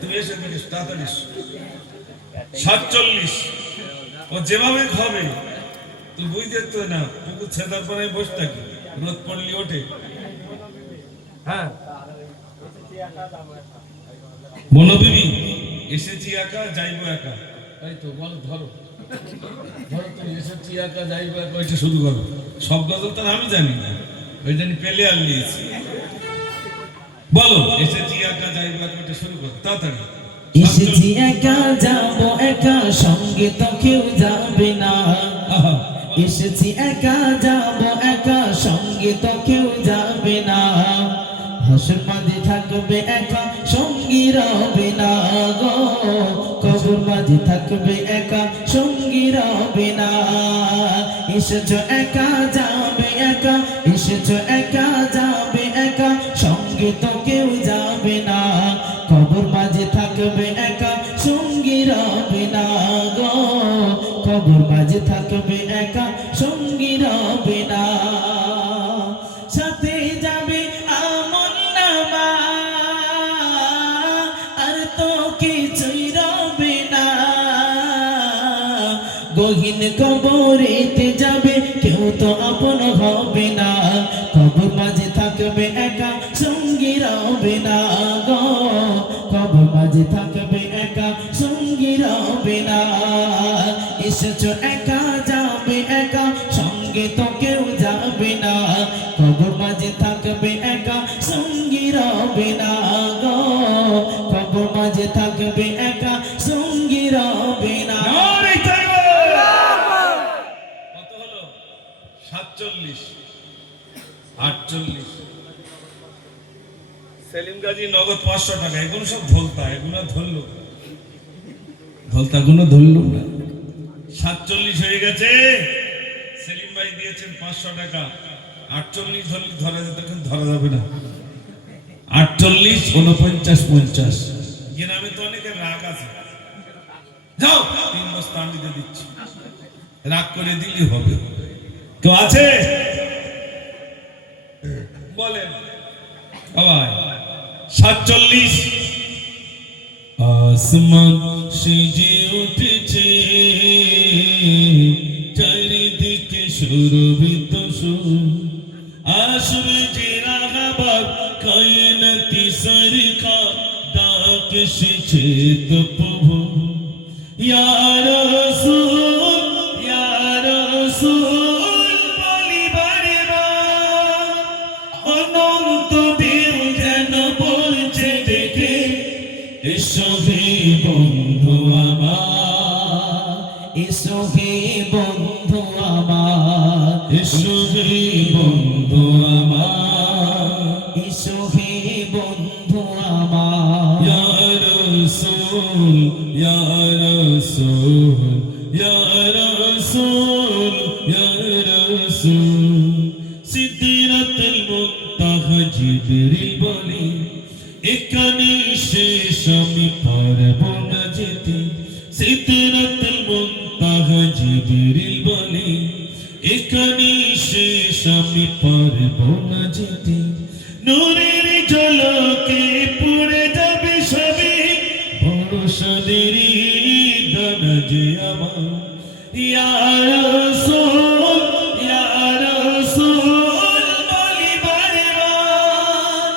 তুমি এসে দেখে তাড়াতাড়ি 47 ও যেভাবে খাবে তুই বুঝতে তো না পুকুর ছেদার পরে বসে থাকি রোদ পড়লি ওঠে হ্যাঁ বলো বিবি এসেছি একা যাইবো একা তাই তো বল ধরো ধরো তুমি এসেছি একা যাইবো একা ওইটা শুরু করো সব গজল তো আমি জানি না ওই জানি পেলে আর নিয়েছি বলো এসেছি একা যাইবো একা ওইটা শুরু করো তাড়াতাড়ি এসেছি একা যাবো একা সঙ্গে তো কেউ যাবে না এসেছি একা যাব একা, সঙ্গে তো কেউ যাবে না। হাসর মাঝে থাকবে একা, সঙ্গী রবে না গো। কবর মাঝে থাকবে একা, সঙ্গী রবে না। এসেছো একা যাবে একা, এসেছো একা যাবে একা, সঙ্গে তো কেউ যাবে না। কবর মাঝে থাকবে একা, সঙ্গী রবে না গো। কবর মাঝে থাকবে একা, সঙ্গী রবে না। সাথে যাবে আমল নামা, আর তো কিছুই রবে না। গহীন কবরেতে যাবে, কেউ তো আপন হবে না। কবর মাঝে থাকবে একা, সঙ্গী রবে না গো। কবর মাঝে থাকবে একা, সঙ্গী রবে না। এসেছো একা যাবে একা, সঙ্গে তো কেউ যাবে না। কবর মাঝে থাকবে একা, সঙ্গী রবে না গো। কবর মাঝে থাকবে একা, সঙ্গী রবে না। নারে তাকবীর! কত হলো? 47, 48। সেলিম গাজী নগদ 500 টাকা। এগুলো সব ধলতা, এগুলো ধরলো, ধলতাগুলো ধরলো না। 47 হয়ে গেছে। সেলিম ভাই দিয়েছেন 500 টাকা। 48 ধরলে ধরা যেত, কিন্তু ধরা যাবে না। 48, 49, 50। গ্রামে তো অনেকের রাগ আছে। যাও 3 বস্তা আমি দিয়ে দিচ্ছি, রাগ করে দিলে হবে। কেউ আছে বলেন বাবা? 47। আসমান সেজে উঠেছে, চারিদিকে সুরভিত সুর। আসবে যে রাগাবার কায়নাতি সরকার, ডাক এসেছে তো প্রভু। ইয়া রাসূল, ইয়া রাসূল বলিবারে বার, অনন্ত ঢেউ যেন বলছে ডেকে, এসো হে বন্ধু আমার, এসো হে বন্ধু আমার, এসো হে বন্ধু আমার, এসো হে বন্ধু আমার। ইয়া রাসূল, ইয়া রাসূল, ইয়া রাসূল, ইয়া রাসূল। সিদরাতুল মুনতাহা জিবরিল বলে, এখানে শেষ আমি পারব না যেতে। সিদরাতুল মুনতাহা জিবরিল বলে, এখানে শেষ আমি পারব না যেতে। নূরের ঝলকে পুড়ে যাবে সবে, ভরসাদেরই দানা যে আমার। ইয়া রাসূল, ইয়া রাসূল বলিবারে বার,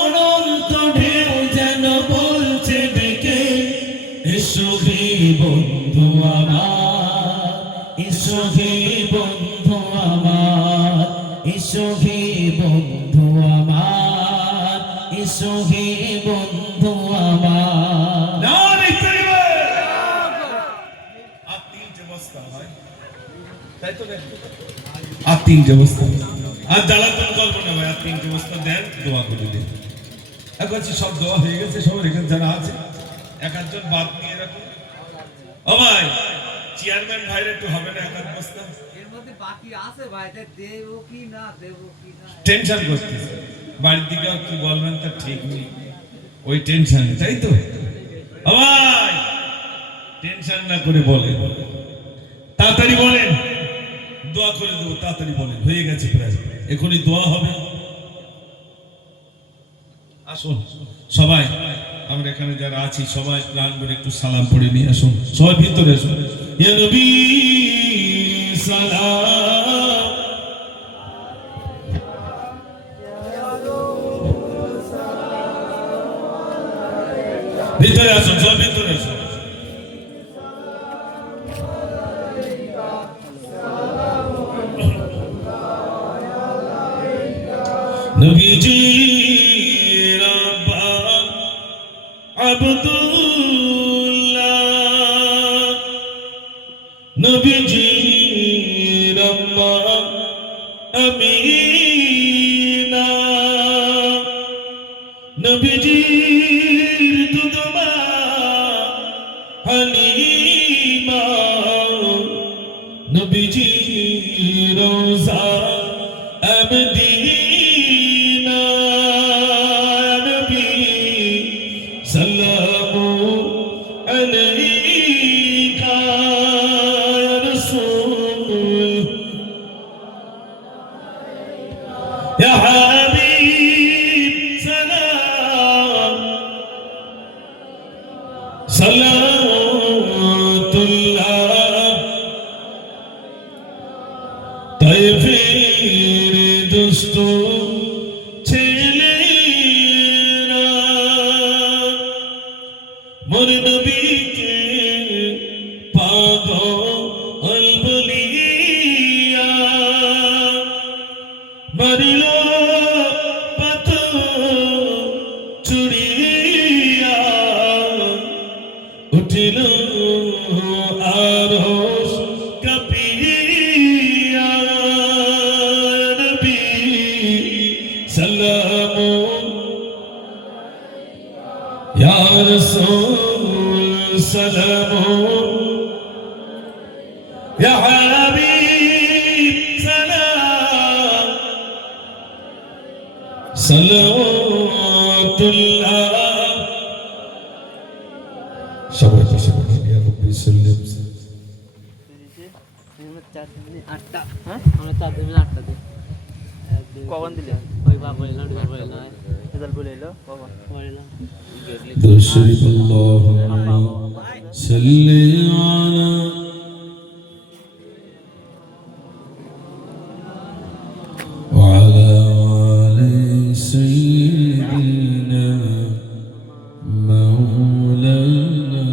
অনন্ত ঢেউ যেন বলছে ডেকে, এসো হে বন্ধু আমার, এসো হে বন্ধু আমার, এসো হে বন্ধু আমার, এসো হে বন্ধু আমার। নারে তাকবীর! আর 3টে বস্তা হয়, তাই তো নাকি? আর 3টে বস্তা। আর জ্বালাতন করবো না ভাই, আর 3টে বস্তা দেন, দোয়া করে দেন। এখন সব দোয়া হয়ে গেছে, সবার এখানে যারা আছে এক একজন বাদ নিয়ে রাখুন। ও ভাই, চেয়ারম্যান ভাইরা একটু হবে না এক এক বস্তা? এর মধ্যে বাকি আছে ভাই, তাই দেবো কি না দেবো কি না। টেনশন করতেছে, বাড়ির দিকে কি বলবেন তা ঠিক নেই, ওই টেনশন, তাই তো? ও ভাই, টেনশন না করে বলেন, তাড়াতাড়ি বলেন, দোয়া করে দেবো, তাড়াতাড়ি বলেন। হয়ে গেছে প্রায়, এখনই দোয়া হবে। আসুন সবাই, আমরা এখানে যারা আছি সবাই প্রাণ করে একটু সালাম পড়ে নিয়ে আসুন। সবাই ভিতরে আসুন। ইয়া নবী সালাম, ভিতরে আসুন, সবাই ভিতরে আসুন। নবীজি রাব্বা আব্দুল্লাহ, নবীজি আমিনা নবীজির দুধমা হালিমা নবীজির রোজা আবদিনা নবী সাল্লামু আলাইকা ইয়া রাসূল ইয়া হাবিব সালাম সালাতুল্লাহ তাইফের দুষ্ট ছেলেরা মোর নবীকে পাগল বলিয়া মারিল পাথর চুড়িয়া উঠিল আরশ কাঁপিয়া নবী সাল্লামু ইয়া রাসূল সালামু ইয়া হাবিব সালাম সালাতুল্লাহ সবাই বসে পড়ুন ইয়া রাব্বি সাল্লিম আটটা হ্যাঁ আমরা 4 দিন 8টা দিই কখন দিলে ওই বাবা এলো বাবা এলো রেজাল্ট বলে এলো বাবা বলে দুশরিফ আল্লাহুম্মা সাল্লি আলা وعلى آل سيدنا مولانا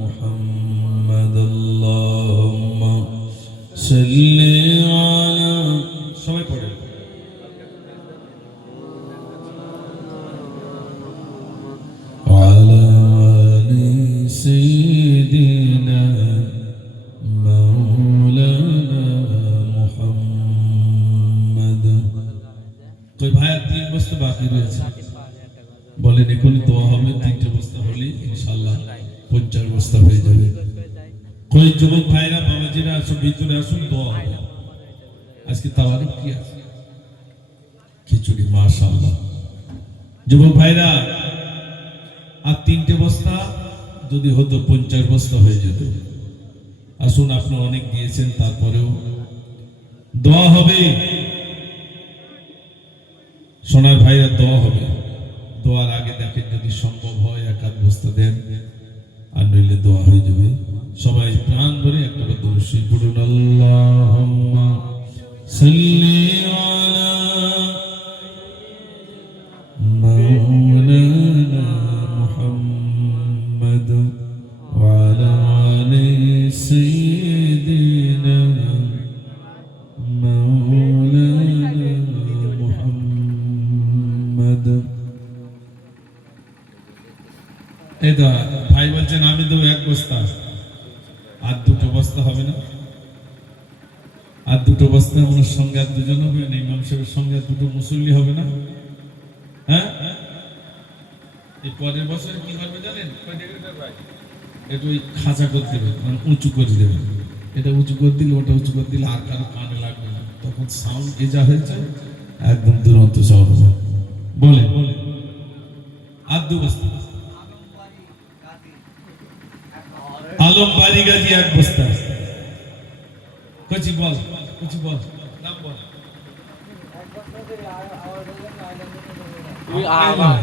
محمد اللهم صل على সবাই পড়ে وعلى آل سيدنا مولانا محمد কই ভাই আর 3 বস্তা বাকি রয়েছে বলেন এখন দোয়া হবে 3টে বস্তা হলে ইনশাআল্লাহ 50 বস্তা হয়ে যাবে কই যুবক ভাইরা বাবাজিরা আসুন ভিতরে আসুন দোয়া হবে আজকে তাওয়ারিক কি আছে খিচুড়ি মাশাআল্লাহ যুবক ভাইরা আর 3টে বস্তা যদি হতো 50 বস্তা হয়ে যেত আসুন আপনি অনেক দিয়েছেন তারপরেও দোয়া হবে সোনার ভাইরা দোয়া হবে দোয়ার আগে দেখেন যদি সম্ভব হয় 1 বস্তা দেন আর নইলে দোয়া হয়ে যাবে সবাই প্রাণ ভরে একটা দরুদ শরীফ পড়ুন আল্লাহুম্মা সাল্লি আলা মাওলানা মুহাম্মদ ওয়া আলা আলি সাইয়্যিদিনা মাওলানা মুহাম্মদ এটা ভাই বলছেন আমি দেবো 1 বস্তা আর 2টো বস্তা হবে না আর 2টো বস্তা আমার সঙ্গে আর 2জন হবে না ইমাম সাহেবের সঙ্গে আর 2টো মুসল্লি হবে না হ্যাঁ এই পরের বছর কি করবে জানেন একটু ওই খাঁচা করে দেবে মানে উঁচু করে দেবে এটা উঁচু করে দিলে ওটা উঁচু করে দিলে আর কারো কানে লাগবে না তখন সাউন্ড যা হয়েছে একদম দুরন্ত সাউন্ড বলে আর 2 বস্তা আলম বাড়ি গাজি 1 বস্তা কচি বল নাম বল আবার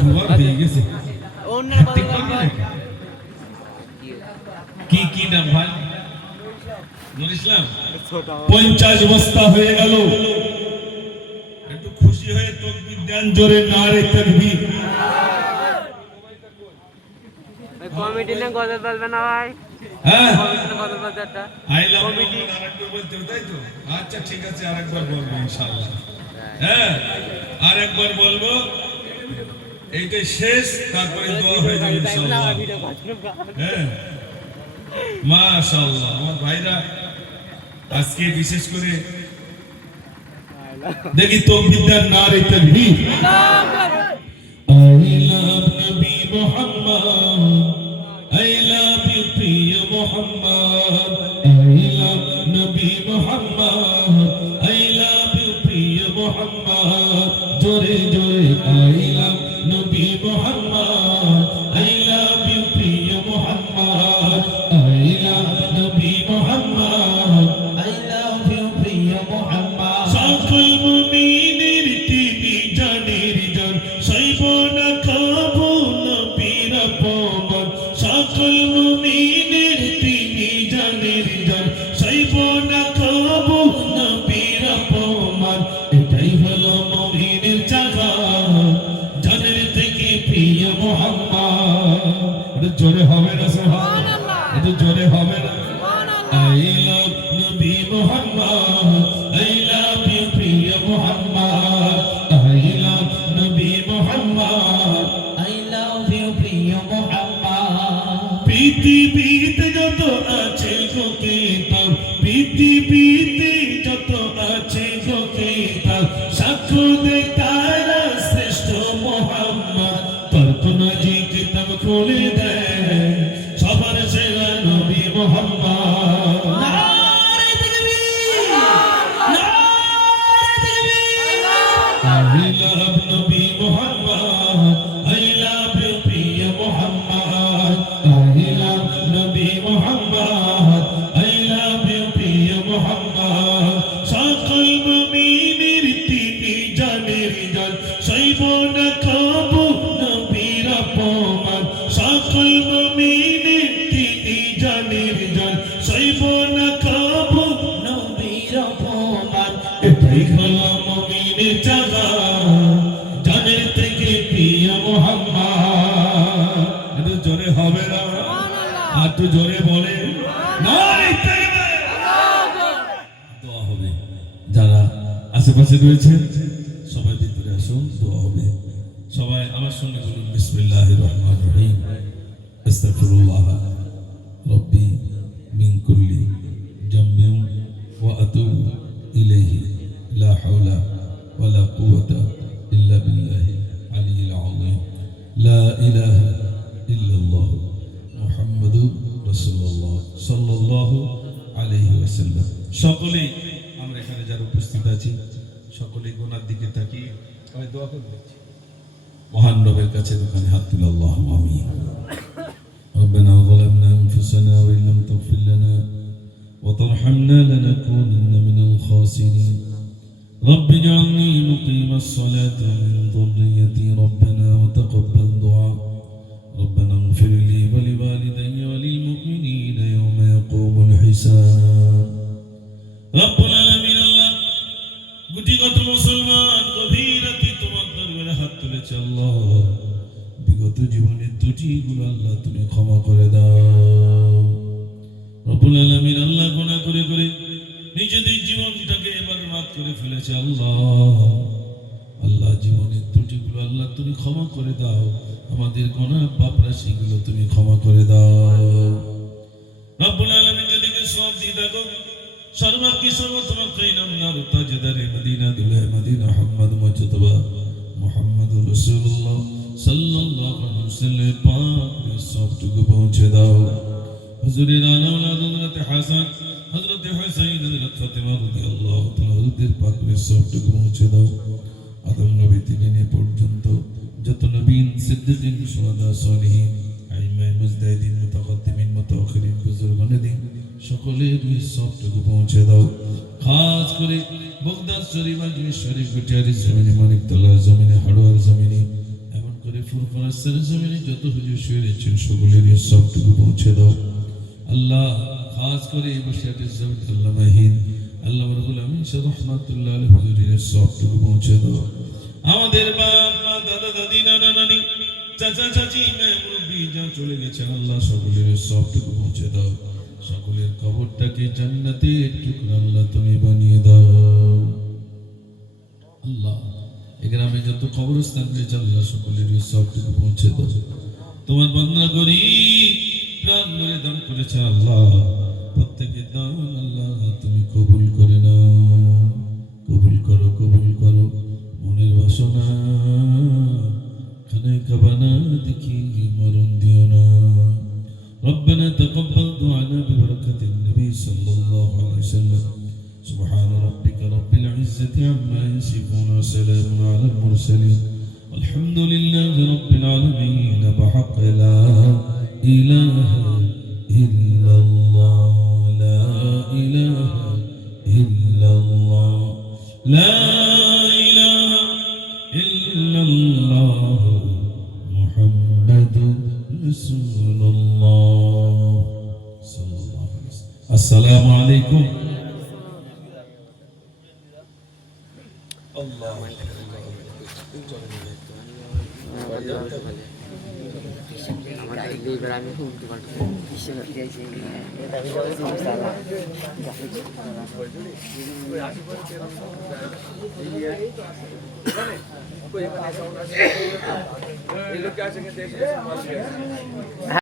দুবার হয়ে গেছে কি নাম ভাই নুর ইসলাম 50 বস্তা হয়ে গেল একটু খুশি হয়ে তাকবীর দেন জোরে নারে তাকবীর কমিটি না গজল বলবে না ভাই হ্যাঁ কমিটি না গজল বলতে একটা আইলাম কমিটি আরেকবার বলতে তাই তো আচ্ছা ঠিক আছে আরেকবার বলবো ইনশাআল্লাহ হ্যাঁ আরেকবার বলবো এইটা শেষ তারপরে দোয়া হয়ে যাবে ইনশাআল্লাহ হ্যাঁ মাশাআল্লাহ আমার ভাইরা আজকে বিশেষ করে দেখি তকবীরদার নারে তাকবীর। I love Nabi Muhammad, I love you প্রিয় Muhammad, I love Nabi Muhammad, I love you প্রিয় Muhammad, জোরে জোরে I love Nabi Muhammad, I love you প্রিয় Muhammad, I love Nabi Muhammad, I love you প্রিয় মোহাম্মদ। সকল মুমিনের তিনি জানের জান, সইব না কাবু নবীর আপমান। সকল মুমিনের তিনি জানের জান, সইব না কাবু নবীর আপমান। এটাই হলো মুমিনের জায়গা, জানের থেকে প্রিয় মোহাম্মদ। এটা জোরে হবে না সুবহানাল্লাহ, এটা জোরে হবে না। I love Nabi Muhammad, I love you প্রিয় Muhammad, I love Nabi Muhammad, I love you প্রিয় মোহাম্মদ। পৃথিবীতে যত আছে গো কিতাব, পৃথিবীতে যত আছে গো কিতাব, সাক্ষ্য দেয় তারা শ্রেষ্ঠ মোহাম্মদ। তোর কোন যে কিতাব খুলে দেয়, সবার সেরা নবী মোহাম্মদ। নারে তাকবীর, নারে তাকবীর। I love Nabi Muhammad, I love you প্রিয় Muhammad, I love Nabi Muhammad, I love you প্রিয় Muhammad। সকল মুমিনের তিনি জানের জান, সইব না কাবু নবীর আপমান। সকল মুমিনের তিনি জানের জান, সইব না কাবু নবীর অপমান। এটাই হলো মুমিনের জায়গা, জানের থেকে প্রিয় মুহাম্মদ। একটু জোরে হবে না, আর একটু জোরে বলে নারে তাকবীর। দোয়া হবে, যারা আশেপাশে রয়েছেন সবাই ভিতরে আসুন, দোয়া হবে। সবাই আমার সঙ্গে বলুন বিসমিল্লাহির রহমানির রহিম। আস্তাগফিরুল্লাহ রব্বি মিন কুল্লি জামবিন ওয়া আতুবু ইলাইহি, লা হাওলা ওয়ালা কুওয়াতা ইল্লা বিল্লাহি আলিয়্যিল আযীম। লা ইলাহা ইল্লাল্লাহ মুহাম্মাদুর রাসূলুল্লাহ সাল্লাল্লাহু আলাইহি ওয়াসাল্লাম। সকলেই আমরা এখানে যারা উপস্থিত আছি সকলেই গোনার দিকে তাকিয়ে আমি দোয়া করব। মহান রবের কাছে দোকানে হাত তুলে আল্লাহুম্মা আমিন। ربنا ظلمنا أنفسنا وإن لم تغفر لنا وترحمنا لنكونن من الخاسرين. رب اجعلني مقيم الصلاة ومن ذريتي ربنا وتقبل دعاء. ربنا اغفر لي ولوالدي وللمؤمنين يوم يقوم الحساب. رب العالمين الله গুটিগত মুসলমান গভীর রাতে তোমার দরবারে হাত তুলেছে আল্লাহ। বিগত জীবনের ত্রুটিগুলো আল্লাহ তুমি ক্ষমা করে দাও। রব্বুল আলামিন আল্লাহ গুনাহ করে করে নিজেদের জীবনটাকে বরবাদ করে ফেলেছে আল্লাহ। আল্লাহ জীবনের ত্রুটিগুলো আল্লাহ তুমি ক্ষমা করে দাও। আমাদের গুনাহ পাপ রাশিগুলো তুমি ক্ষমা করে দাও। রব্বুল আলামিন যদি কে সওয়াব দিয়ে থাকো সর্বাগ্রে সর্বতম কাইনাম নার তাজদারে মদিনা দুলে মদিনা মুহাম্মদ মুজতবা মুহাম্মদুর রাসূলুল্লাহ সাল্লাল্লাহু আলাইহি ওয়াসাল্লাম পাক সবটুকু পৌঁছে দাও। হুজুরের আলা ওলাদ হযরত হাসান হযরত হুসাইন হযরত ফাতেমা রাদিয়াল্লাহু তাআলা ওদের পাক সবটুকু পৌঁছে দাও। আদম নবী থেকে নিয়ে পর্যন্ত যত নবীন সিদ্দিকিন শুহাদা সালিহিন আইমায়ে মুজতাহিদিন মুতাকাদ্দিমিন মুতাআখিরিন বুজুর্গানে দিন সকলের সবটুকু পৌঁছে দাও। খাস করে বগদাদ শরীফ আজমির শরীফ গুটিয়ারি জমিনে মানিকতলার জমিনে হাড়োয়ার জমিনে এমন করে ফুরফুরার জমিনে যত হুজুর শুয়ে রয়েছেন সকলের সবটুকু পৌঁছে দাও আল্লাহ। খাস করে এই বসিয়াতের জমিন আল্লামা হিন্দ আল্লাহ রাব্বুল আমিন শাহ রাহমাতুল্লাহ আলাইহি হুজুরের সবটুকু পৌঁছে দাও। আমাদের বাপ মা দাদা দাদি নানা নানি চাচা চাচি মা মুরব্বি যা চলে গেছেন আল্লাহ সকলের সবটুকু পৌঁছে দাও। সকলের কবরটাকে জান্নাতের টুকরা আল্লাহ তুমি বানিয়ে দাও আল্লাহ। এই গ্রামে যত কবরস্থান রয়েছে আল্লাহ সকলের সবটুকু পৌঁছে দাও। তোমার বান্দা গরীব প্রাণ ভরে দান করেছে আল্লাহ, প্রত্যেকের দান আল্লাহ তুমি কবুল করে নাও। কবুল করো কবুল ভালোবাসো না, খানে কাবানা দেখি মরণ দিও না। ربنا تقبل دعانا ببركة النبي صلى الله عليه وسلم. سبحان ربك رب العزة عما يصفون وسلام على المرسلين والحمد لله رب العالمين بحق لا إله إلا الله لا إله إلا الله لا إله إلا الله محمد رسول الله صلى الله عليه وسلم. السلام عليكم. আমার